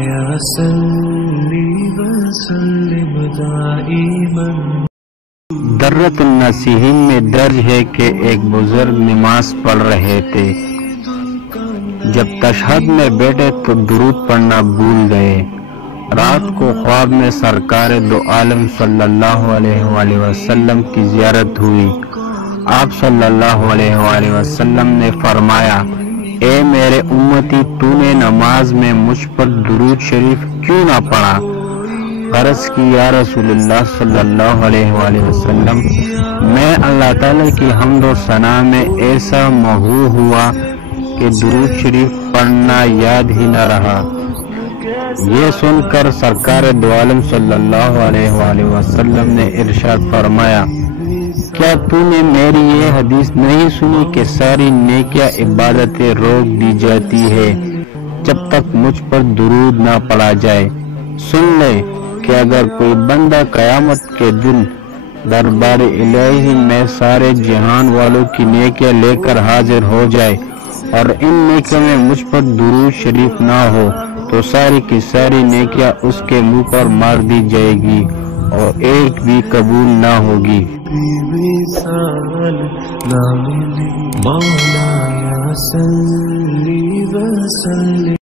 مولاي صل وسلم دائما۔ درۃ النصیحین میں درج ہے کہ ایک بزرگ نماز پڑھ رہے تھے، جب تشہد میں بیٹھے تو درود پڑھنا بھول گئے۔ رات کو خواب میں سرکار دو عالم صلی اللہ علیہ وآلہ وسلم کی زیارت ہوئی۔ آپ صلی اللہ علیہ وآلہ وسلم نے فرمایا، اے میرے امتی، تو نے نماز میں مجھ پر درود شریف کیوں نہ پڑھا؟ عرض کی، یا رسول اللہ صلی اللہ علیہ وآلہ وسلم، میں اللہ تعالیٰ کی حمد و ثنا میں ایسا مغرور ہوا کہ درود شریف پڑھنا یاد ہی نہ رہا۔ یہ سن کر سرکار دو عالم صلی اللہ علیہ وآلہ وسلم نے ارشاد فرمایا، کیا تو نے میری یہ حدیث نہیں سنی کہ ساری نیکیاں عبادتیں روک دی جاتی ہے جب تک مجھ پر درود نہ پڑھا جائے؟ سن لے کہ اگر کوئی بندہ قیامت کے دن دربار الہی میں سارے جہان والوں کی نیکیاں لے کر حاضر ہو جائے اور ان نیکیوں میں مجھ پر درود شریف نہ ہو تو ساری کی ساری نیکیاں اس کے منہ پر مار دی جائے گی اور ایک بھی قبول نہ ہوگی۔ مولاي صل وسلم